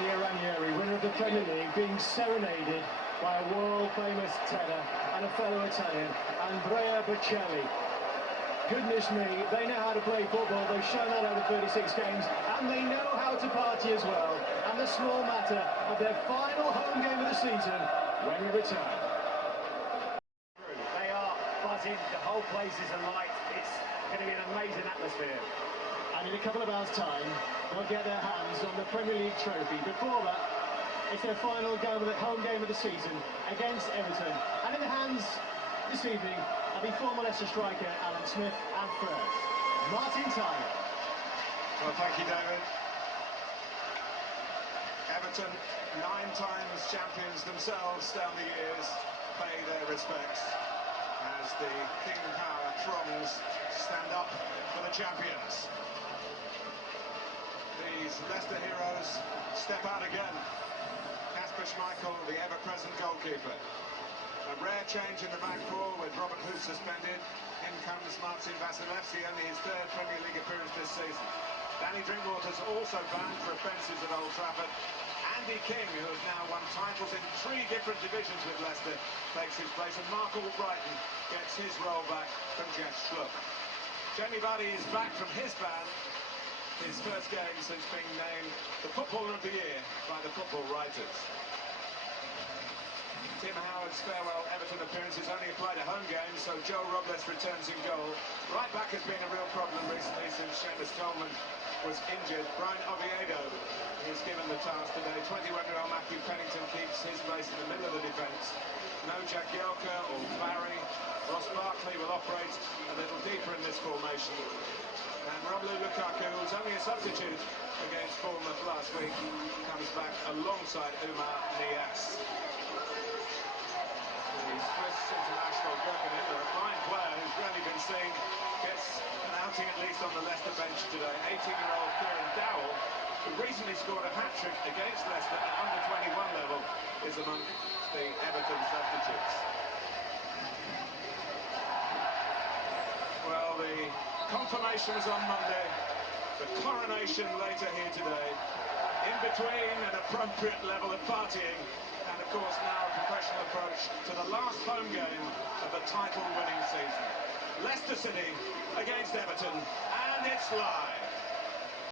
Sadio Ranieri, winner of the Premier League, being serenaded by a world-famous tenor and a fellow Italian, Andrea Bocelli. Goodness me, they know how to play football. They've shown that over 36 games, and they know how to party as well. And the small matter of their final home game of the season when we return. They are buzzing. The whole place is alight. It's going to be an amazing atmosphere. And in a couple of hours' time, they'll get their hands on the Premier League trophy. Before that, it's their final home game of the season against Everton. And in the hands this evening of the former Leicester striker Alan Smith and first, Martin Tyler. Well, thank you, David. Everton, 9 times champions themselves down the years, pay their respects as the King Power throngs stand up for the champions. These Leicester heroes step out again. Kasper Schmeichel, the ever-present goalkeeper. A rare change in the back four with Robert Huth suspended. In comes Marcin Vasilevski, only his 3rd Premier League appearance this season. Danny Drinkwater's also banned for offences at Old Trafford. Andy King, who has now won titles in 3 different divisions with Leicester, takes his place, and Mark Albrighton gets his role back from Jeff Schlupp. Jamie Vardy is back from his ban, his first game since being named the Footballer of the Year by the Football Writers. Tim Howard's farewell Everton appearances only applied to home games, so Joe Robles returns in goal. Right back has been a real problem recently since Seamus Coleman was injured. Brian Oviedo is given the task today. 21-year-old Matthew Pennington keeps his place in the middle of the defence. No Jagielka or Barry. Ross Barkley will operate a little deeper in this formation. And Romelu Lukaku, who's only a substitute against Bournemouth last week, comes back alongside Oumar Niasse. The Swiss international Birkenhinder, a fine player who's rarely been seen, gets an outing at least on the Leicester bench today. 18-year-old Kieran Dowell, who recently scored a hat-trick against Leicester at under-21 level, is among the Everton substitutes. Well, the confirmation was on Monday, the coronation later here today. In between an appropriate level of partying, and of course now a professional approach to the last home game of the title-winning season. Leicester City against Everton, and it's live.